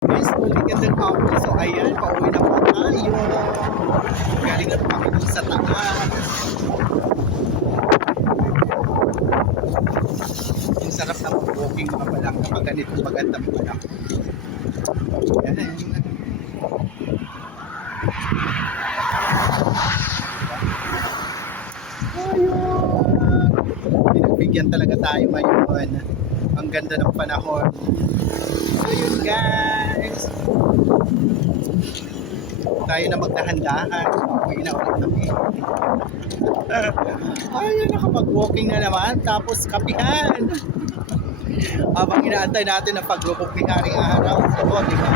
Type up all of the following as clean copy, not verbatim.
Guys, ulit gandang hapon. So ayan, pauwi na po tayo. Galing na po kami dun sa taas. Yung sarap na mag-walking mga palang kapag ganito magandang palang. Ayan. Pinagbigyan talaga tayo ngayon. Ang ganda ng panahon. So yun guys. Tayo na magdahan-dahan. Uwi na ulit kami. Ayun, nakapag-walking na naman. Tapos kapihan. Habang inaantay natin ang paglubog ni Haring Araw. Ito, di ba?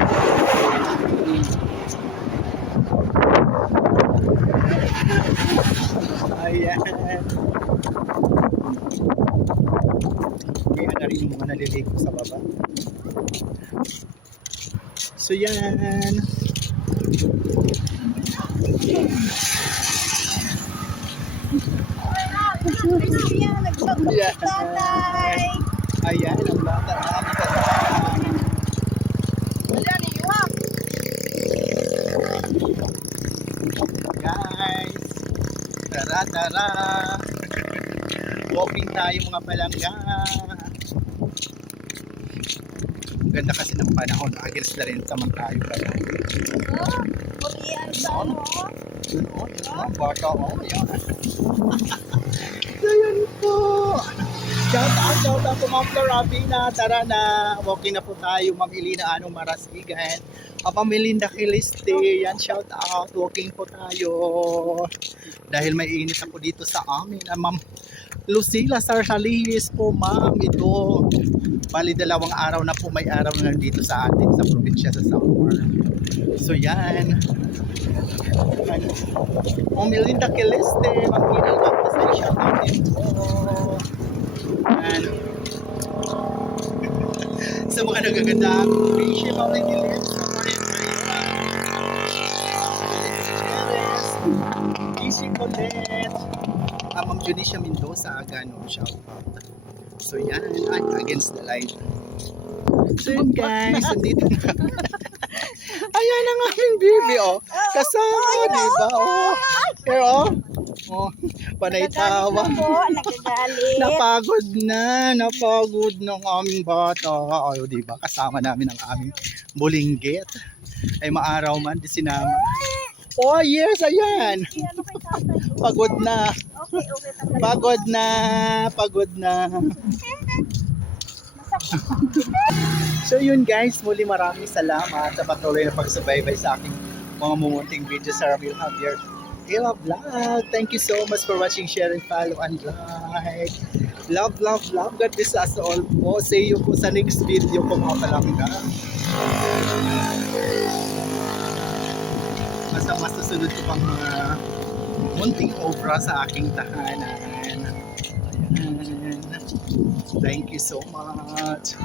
Ayan. May na rin yung mga naliligo sa baba. So yan. Yeah. Ayan, ang bata. Guys, tara. Walking tayo mga palangga. Ang ganda kasi ng panahon. Against na rin naman tayo pala. Bata ko. Ayan po. Shout out po Ma'am Florabina. Tara na. Walking na po tayo. Ma'am Elina Anong Marasigan. Ma'am Melinda Kiliste. Yan, shout out. Walking po tayo. Dahil may init na po dito sa amin. Ma'am Lucila Sarsalis po ma'am. Ito. Bali 2 araw na po may araw na dito sa atin sa probinsya sa Samar. So yan. Ma'am Melinda Kiliste. Ma'am Kinal Baptist. Shout out din po. And, sa mga nagaganda appreciate Ma'am Ligilis Easy Colette Ma'am Junisha Mendoza Agano, shout out. So yan, against the light. So yun guys, nandito na. Ayan ang aming baby, oh. Kasama, di ba? Oh. Pero, oh, panay tawa. Napagod na ng aming bata. Ay, di ba? Kasama namin ang aming bulinggit. Ay maaraw man, di sinama. Oh, yes, ayan. Pagod na. Pagod na. So yun guys, muli maraming salamat sa patuloy na pagsubaybay sa aking mga mumunting video sa Ramil Javier Ila Vlog. Thank you so much for watching, share, and follow, and like. Love. God bless us all po. See you po sa next video ko mga palangga. Basta masusunod ko pang mga munting obra sa aking tahanan. Ayan. Thank you so much.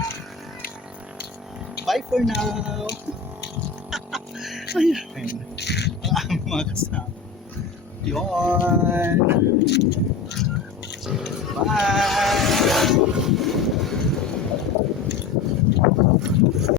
Bye for now. Ayan. Ang aming mga kasama. Yun. Bye.